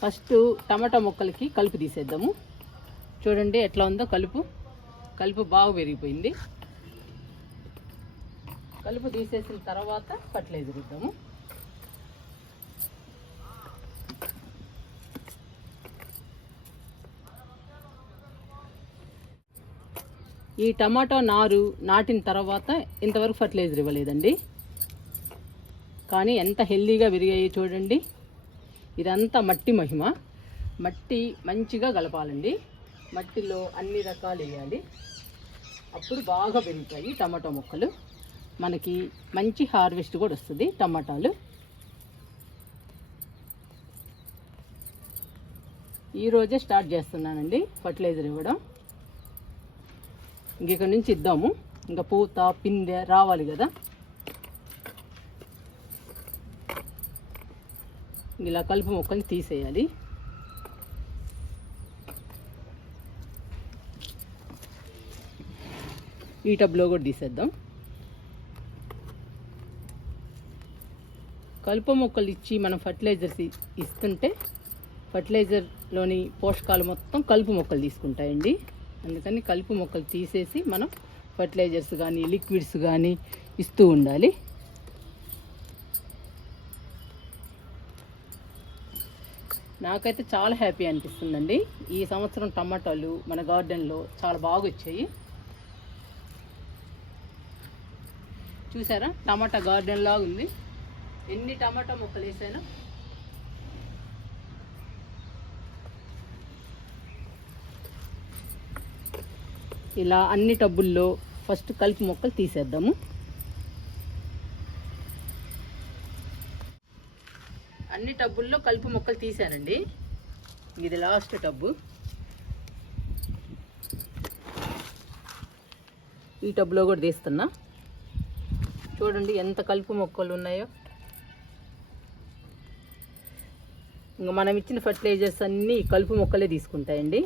First టమాటా ముక్కలకి కలుపు తీసేద్దాము. చూడండి ఎట్లా ఉందో కలుపు బాగా పెరిగిపోయింది. కలుపు తీసేసిన తర్వాత ఫర్టిలైజర్ ఇద్దాము. ఈ టమాటా నారు నాటిన తర్వాత ఇంతవరకు ఫర్టిలైజర్ ఇవ్వలేదండి, కానీ ఎంత హెల్దీగా విరిగాయి చూడండి. ఇదంతా మట్టి మహిమ. మట్టి మంచిగా కలపాలండి. మట్టిలో అన్ని రకాలు వేయాలి, అప్పుడు బాగా పెరుగుతాయి టమాటా మొక్కలు. మనకి మంచి హార్వెస్ట్ కూడా వస్తుంది టమాటాలు. ఈరోజే స్టార్ట్ చేస్తున్నానండి ఫర్టిలైజర్ ఇవ్వడం. ఇక్కడ నుంచి ఇద్దాము. ఇంకా పూత పిందె రావాలి కదా. ఇలా కలుపు మొక్కల్ని తీసేయాలి. ఈ టబ్లో కూడా తీసేద్దాం. కలుపు మొక్కలు ఇచ్చి మనం ఫర్టిలైజర్స్ ఇస్తుంటే ఫర్టిలైజర్లోని పోషకాలు మొత్తం కలుపు మొక్కలు తీసుకుంటాయండి. అందుకని కలుపు మొక్కలు తీసేసి మనం ఫర్టిలైజర్స్ కానీ లిక్విడ్స్ కానీ ఇస్తూ ఉండాలి. నాకైతే చాలా హ్యాపీ అనిపిస్తుందండి. ఈ సంవత్సరం టమాటాలు మన గార్డెన్లో చాలా బాగా వచ్చాయి. చూసారా, టమాటా గార్డెన్ లాగా ఉంది. ఎన్ని టమాటా మొక్కలు వేసాను. ఇలా అన్ని టబ్బుల్లో ఫస్ట్ కలుపు మొక్కలు తీసేద్దాము. అన్ని టబ్బుల్లో కలుపు మొక్కలు తీసానండి. ఇది లాస్ట్ టబ్బు. ఈ టబ్లో కూడా తీస్తున్నా. చూడండి ఎంత కలుపు మొక్కలు ఉన్నాయో. ఇంకా మనం ఇచ్చిన ఫర్టిలైజర్స్ అన్నీ కలుపు మొక్కలే తీసుకుంటాయండి.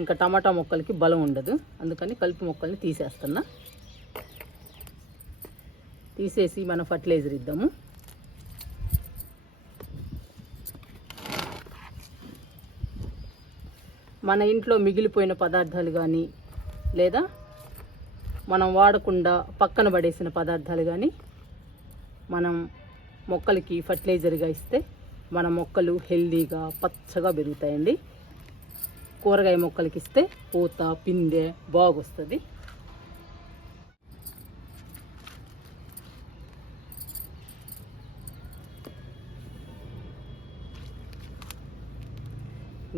ఇంకా టమాటా మొక్కలకి బలం ఉండదు, అందుకని కలుపు మొక్కల్ని తీసేస్తున్నా. తీసేసి మనం ఫర్టిలైజర్ ఇద్దాము. మన ఇంట్లో మిగిలిపోయిన పదార్థాలు కానీ లేదా మనం వాడకుండా పక్కన పడేసిన పదార్థాలు కానీ మనం మొక్కలకి ఫర్టిలైజర్గా ఇస్తే మన మొక్కలు హెల్దీగా పచ్చగా పెరుగుతాయండి. కూరగాయ మొక్కలకి ఇస్తే పూత పిందె బాగొస్తుంది.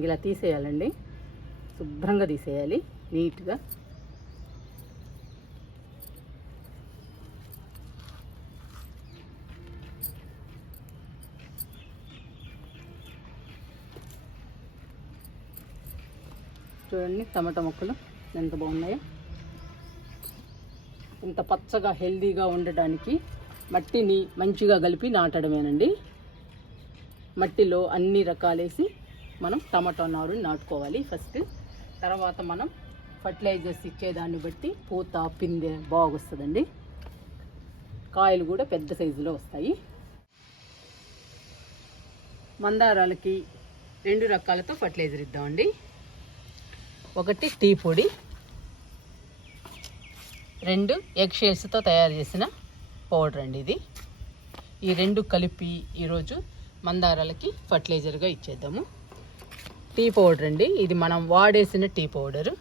ఇలా తీసేయాలండి, శుభ్రంగా తీసేయాలి నీట్గా. చూడండి టమాటా మొక్కలు ఎంత బాగున్నాయో. ఇంత పచ్చగా హెల్దీగా ఉండడానికి మట్టిని మంచిగా కలిపి నాటడమేనండి. మట్టిలో అన్ని రకాలేసి మనం టమాటా నారుని నాటుకోవాలి ఫస్ట్. తర్వాత మనం ఫర్టిలైజర్స్ ఇచ్చేదాన్ని బట్టి పూత పిందె బాగొస్తుందండి. కాయలు కూడా పెద్ద సైజులో వస్తాయి. మందారాలకి 2 రకాలతో ఫర్టిలైజర్ ఇద్దామండి. ఒకటి టీ పొడి, 2 ఎగ్ షెల్స్తో తయారు చేసిన పౌడర్ అండి. ఈ 2 కలిపి ఈరోజు మందారాలకి ఫర్టిలైజర్గా ఇచ్చేద్దాము. టీ పౌడర్ అండి, ఇది మనం వాడేసిన టీ పౌడరు.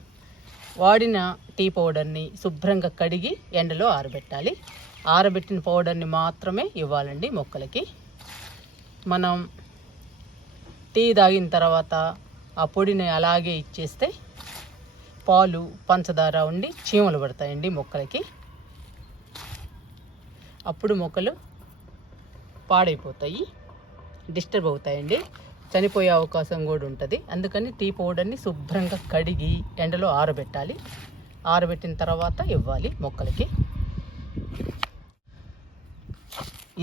వాడిన టీ పౌడర్ని శుభ్రంగా కడిగి ఎండలో ఆరబెట్టాలి. ఆరబెట్టిన పౌడర్ని మాత్రమే ఇవ్వాలండి మొక్కలకి. మనం టీ తాగిన తర్వాత ఆ పొడిని అలాగే ఇచ్చేస్తే పాలు పంచదార ఉండి చీమలు పడతాయండి మొక్కలకి. అప్పుడు మొక్కలు పాడైపోతాయి, డిస్టర్బ్ అవుతాయండి, చనిపోయే అవకాశం కూడా ఉంటుంది. అందుకని టీ పౌడర్ని శుభ్రంగా కడిగి ఎండలో ఆరబెట్టాలి. ఆరబెట్టిన తర్వాత ఇవ్వాలి మొక్కలకి.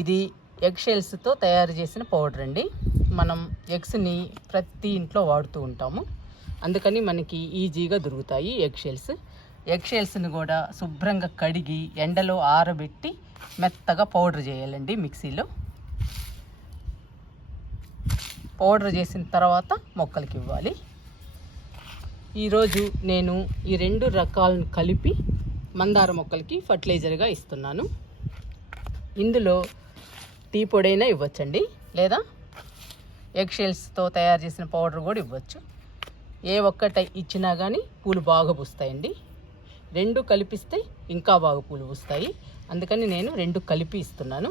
ఇది ఎగ్ షెల్స్తో తయారు చేసిన పౌడర్ అండి. మనం ఎగ్స్ని ప్రతి ఇంట్లో వాడుతూ ఉంటాము, అందుకని మనకి ఈజీగా దొరుకుతాయి ఎగ్ షెల్స్. ఎగ్ షెల్స్ని కూడా శుభ్రంగా కడిగి ఎండలో ఆరబెట్టి మెత్తగా పౌడర్ చేయాలండి మిక్సీలో. పౌడర్ చేసిన తర్వాత మొక్కలకి ఇవ్వాలి. ఈరోజు నేను ఈ 2 రకాలను కలిపి మందార మొక్కలకి ఫర్టిలైజర్గా ఇస్తున్నాను. ఇందులో టీ పొడైనా ఇవ్వచ్చండి, లేదా ఎగ్ షెల్స్తో తయారు చేసిన పౌడర్ కూడా ఇవ్వచ్చు. ఏ ఒక్కటి ఇచ్చినా కానీ పూలు బాగా పూస్తాయండి. 2 కలిపిస్తే ఇంకా బాగా పూలు పూస్తాయి. అందుకని నేను 2 కలిపి ఇస్తున్నాను.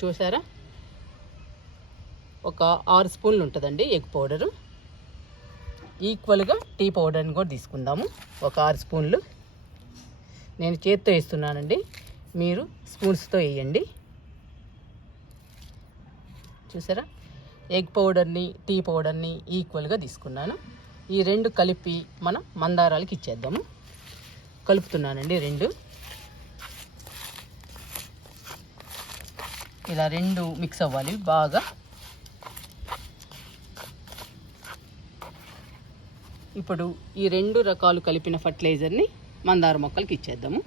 చూసారా, ఒక 6 స్పూన్లు ఉంటుందండి ఎగ్ పౌడరు. ఈక్వల్గా టీ పౌడర్ని కూడా తీసుకుందాము, ఒక 6 స్పూన్లు. నేను చేత్తో వేస్తున్నానండి, మీరు స్పూన్స్తో వేయండి. చూసారా, ఎగ్ పౌడర్ని టీ పౌడర్ని ఈక్వల్గా తీసుకున్నాను. ఈ 2 కలిపి మనం మందారాలకి ఇచ్చేద్దాము. కలుపుతున్నానండి 2. ఇలా 2 మిక్స్ అవ్వాలి బాగా. ఇప్పుడు ఈ 2 రకాలు కలిపిన ఫర్టిలైజర్ని మందార మొక్కలకి ఇచ్చేద్దాము.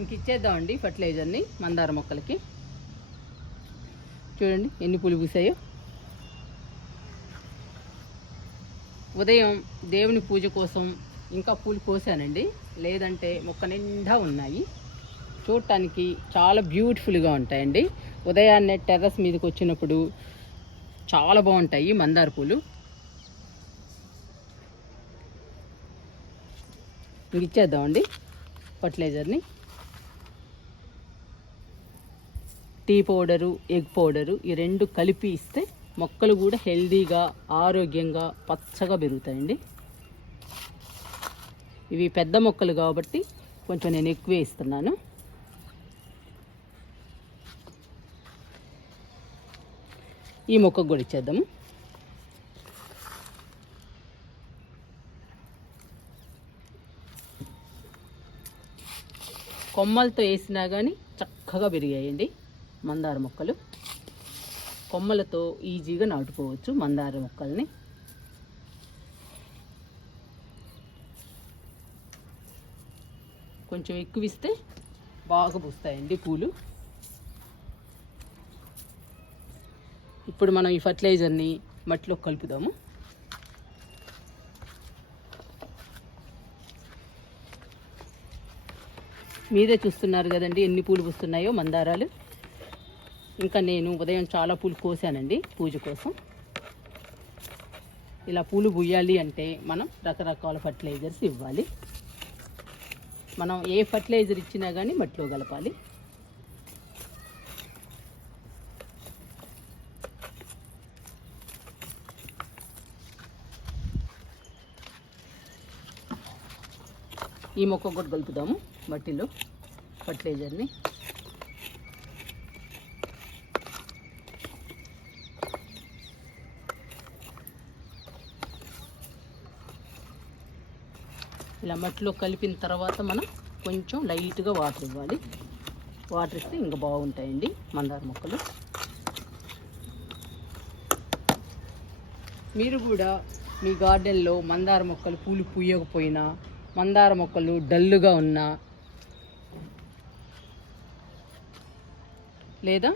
ఇంక ఇచ్చేద్దామండి ఫర్టిలైజర్ని మందార మొక్కలకి. చూడండి ఎన్ని పూలు పూసాయో. ఉదయం దేవుని పూజ కోసం ఇంకా పూలు కోసానండి, లేదంటే మొక్క నిండా ఉన్నాయి. చూడటానికి చాలా బ్యూటిఫుల్గా ఉంటాయండి. ఉదయాన్నే టెర్రస్ మీదకి వచ్చినప్పుడు చాలా బాగుంటాయి మందార పూలు. ఇంక ఇచ్చేద్దామండి ఫర్టిలైజర్ని. టీ పౌడరు ఎగ్ పౌడరు ఈ 2 కలిపి ఇస్తే మొక్కలు కూడా హెల్దీగా ఆరోగ్యంగా పచ్చగా పెరుగుతాయండి. ఇవి పెద్ద మొక్కలు కాబట్టి కొంచెం నేను ఎక్కువే ఇస్తున్నాను. ఈ మొక్కకు కూడా ఇచ్చేద్దాము. కొమ్మలతో వేసినా కానీ చక్కగా పెరిగాయండి మందార మొక్కలు. కొమ్మలతో ఈజీగా నాటుకోవచ్చు మందార మొక్కల్ని. కొంచెం ఎక్కువ ఇస్తే బాగా పూస్తాయండి పూలు. ఇప్పుడు మనం ఈ ఫర్టిలైజర్ని మట్టిలో కలుపుదాము. మీరే చూస్తున్నారు కదండి ఎన్ని పూలు పూస్తున్నాయో మందారాలు. ఇంకా నేను ఉదయం చాలా పూలు కోసానండి పూజ కోసం. ఇలా పూలు పూయాలి అంటే మనం రకరకాల ఫర్టిలైజర్స్ ఇవ్వాలి. మనం ఏ ఫర్టిలైజర్ ఇచ్చినా కానీ మట్టిలో కలపాలి. ఈ మొక్క కూడా కలుపుదాము మట్టిలో ఫర్టిలైజర్ని. ఇలా మట్టిలో కలిపిన తర్వాత మనం కొంచెం లైట్గా వాటర్ ఇవ్వాలి. వాటర్ ఇస్తే ఇంకా బాగుంటాయండి మందార మొక్కలు. మీరు కూడా మీ గార్డెన్లో మందార మొక్కలు పూలు పూయకపోయినా, మందార మొక్కలు డల్లుగా ఉన్నా, లేదా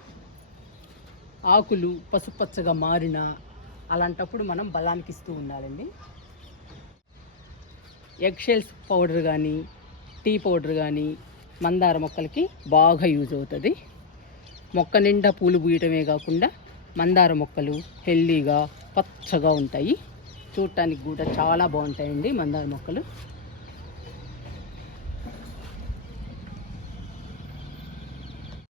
ఆకులు పసుపచ్చగా మారినా, అలాంటప్పుడు మనం బలానికి ఇస్తూ ఉండాలండి. ఎగ్ షెల్స్ పౌడర్ కానీ టీ పౌడర్ కానీ మందార మొక్కలకి బాగా యూజ్ అవుతుంది. మొక్క నిండా పూలు పూయటమే కాకుండా మందార మొక్కలు హెల్దీగా పచ్చగా ఉంటాయి. చూడటానికి కూడా చాలా బాగుంటాయండి మందార మొక్కలు.